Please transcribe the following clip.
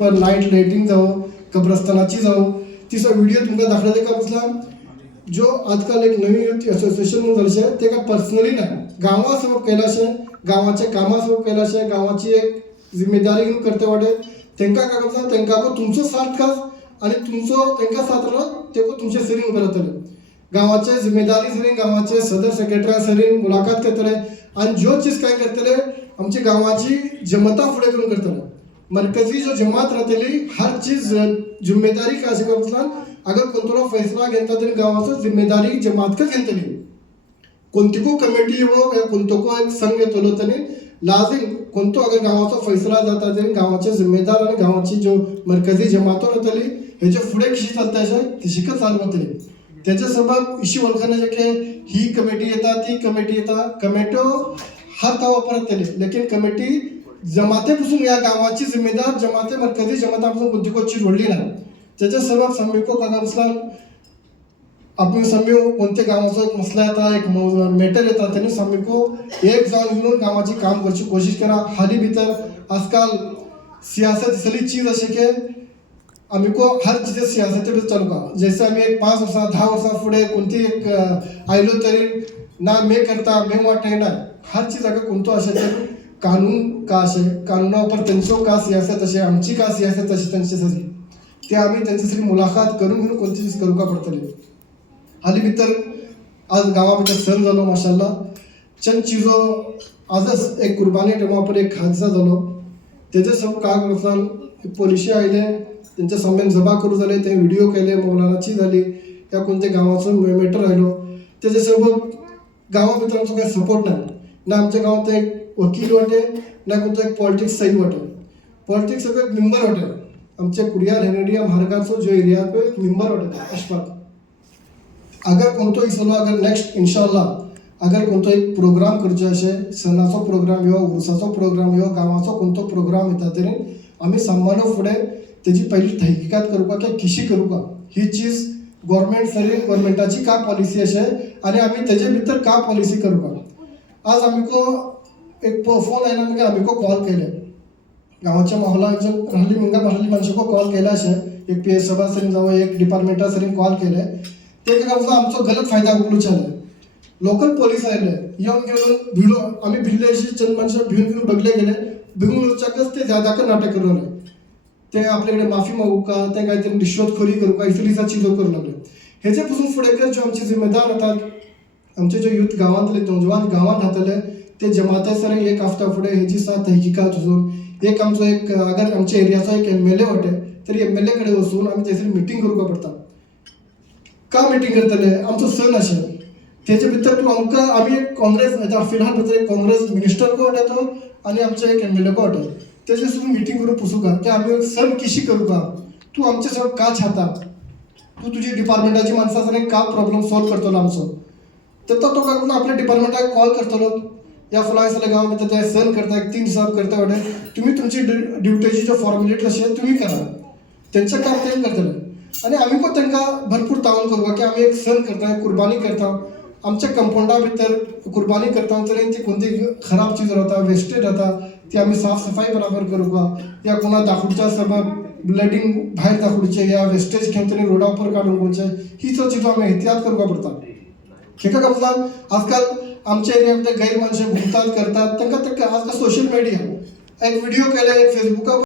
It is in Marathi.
नाईट लाइटिंग जावं कब्रस्तानाची जावं तिसो व्हिडिओ तुमकां दाखयले का कसला जो आजकाल एक नवी असोसिएशन म्हणून झालेशे ते का पर्सनली ना गांवा सबब केलाशे गांवाचे कामा सबब केलाशे गांवाची एक जिम्मेदारी घेऊन करते वाटे तेंका काय करता तेंका को तुमचो साथ खास आणि तुमचो तेंका साथ राहत ते को तुमचे सरीन करतले गांवाचे जिम्मेदारी सरीन गांवाचे सदर सेक्रेटरी सरीन मुलाकात करतले आणि जो चीज काय करतले आमची गांवाची जमता फुडे करून करतले मरकजी जो जमात रहतेली हर चीज जिम्मेदारी का असे का अगर कोणतो फैसला घेता तरी गावाचं जिम्मेदारी जमात का घेतली कोणती को कमिटी हो या कोणतो को एक संघ येतलो तरी लाजिम कोणतो अगर गावाचा फैसला जाता तरी गावाचे जिम्मेदार आणि गावाची जो मरकजी जमातो रहतली ह्याच्या पुढे कशी चालता अशा ती शिकत चालवतली त्याच्या सबब इशी ओळखण्याचे की ही कमिटी येता ती कमिटी येता कमिटो हर का वापरतली लेकिन कमिटी जमातेपासून या गावाची जिम्मेदार जमाते मरकजी जमातापासून कोणती कोणची जोडली नाही त्याच्या सबब समिको काका बसला आपण समिओ कोणत्या गावाचा एक मसला येता एक मॅटर येता त्यांनी समिको एक जाऊन घेऊन गावाची काम करची कोशिश करा हाली भीतर आजकाल सियासत इसली चीज अशी की आम्ही को हर चीज सियासत चालू का जैसे आम्ही एक 5 वर्षा 10 वर्षा पुढे कोणती एक आयलो तरी ना मे करता मे वाटे ना हर चीज अगर कोणतो असे कानून का असे कानूनावर त्यांचं का सियासत असे आमची का सियासत असे त्यांच्यासाठी ते आम्ही त्यांच्यासाठी मुलाखत करून घेऊन कोणती चीज करू का पडतले हाली भीतर आज गावाभितर सण झालो माशाल्लाह चंद चीजो आजच एक कुर्बानी टायमापर एक हादसा झालो त्याचे सब का करतात पोलिशी आयले त्यांच्या सामने जबा करू झाले ते व्हिडिओ केले मौलानाची झाली त्या कोणत्या गावाचं मॅटर राहिलो त्याच्या सबब गावाभितर आमचा काही सपोर्ट नाही ना आमच्या गावात एक वकील वाटे ना कोणतं एक पॉलिटिक्स सही वाटे पॉलिटिक्स सगळं मेंबर वाटे आमच्या कुडिया रेनेडिया मार्गाचो जो एरिया तो एक मेंबर वाटे अशफाक अगर कोणतो इसलो अगर नेक्स्ट इंशाल्लाह अगर कोणतो एक प्रोग्राम करचे असे सणाचो प्रोग्राम यो उर्साचो प्रोग्राम यो गावाचो कोणतो प्रोग्राम येता तरी आम्ही सामानो फुडे त्याची पहिली तहकीकात करू का की किशी करू का ही चीज गव्हर्नमेंट सरी गव्हर्नमेंटाची का पॉलिसी असे आणि आम्ही त्याच्या भितर का पॉलिसी करू का आज आम्ही को एक फोन आयला की आम्ही को कॉल केले गावाच्या मोहल्लाच्या राहिली माणसं को कॉल केला असे एक पी एस सभा सरी जावं एक डिपार्टमेंटा सरी कॉल केले ते का आमचा गलत फायदा उकलू चालले लोकल पोलीस आले येऊन घेऊन भिलो आम्ही भिल्ले अशी चंद माणसं भिवून घेऊन बघले गेले भिवून उचाकच ते ज्यादा का नाटक करू लागले ते आपल्याकडे माफी मागू का ते काहीतरी रिश्वतखोरी करू का इफिलीचा चिजो करू लागले ह्याच्यापासून फुडेकर जो आमचे जिम्मेदार होतात आमचे जो युथ गावातले नौजवान गावात राहतले ते जमाते सर एक हफ्ता पुढे ह्याची साथ तहकीकात होऊन एक आमचो एक अगर आमच्या एरियाचा एक MLA वाटे तरी MLA कडे वचून आम्ही त्याची मिटिंग करूका पडता का मिटिंग करतले आमचो सण असे त्याच्या भितर तू आमकां आम्ही एक काँग्रेस फिलहाल भितर एक काँग्रेस मिनिस्टर को वाटतो आणि आमचा एक MLA को वाटतो त्याच्या सुद्धा मिटिंग करून पुसू का की आम्ही सण किशी करू का तू आमच्या सगळं का छाता तू तुझी डिपार्टमेंटाची माणसाने का प्रॉब्लेम सॉल्व करतो आमचो तर तो काय करून आपल्या डिपार्टमेंटाक कॉल करतलो या फुलायसल्या गावामध्ये ते सण करता एक 3 हिसाब करता वाटे तुम्ही तुमची ड्युटीची जो फॉर्मॅलिटी असेल तुम्ही करा त्यांचं काम ते करतले आणि आम्ही पण त्यांना भरपूर तावण करू की आम्ही एक सण करता कुर्बानी करता आमच्या कंपाऊंडा भितर कुर्बानी करता तरी ती कोणती खराब चीज राहता वेस्टेज राहता ती आम्ही साफसफाई बराबर करू का या कोणा दाखवच्या सबब ब्लडिंग बाहेर दाखवचे या वेस्टेज घेऊन तरी रोडावर काढून कोणचे ही सगळी चीज आम्ही एहतियात करू का पडतात हे का करतात आजकाल आमच्या एरियामध्ये गैर माणसं घुमतात करतात त्यांना आजकाल सोशल मीडिया एक व्हिडिओ केले फेसबुकावर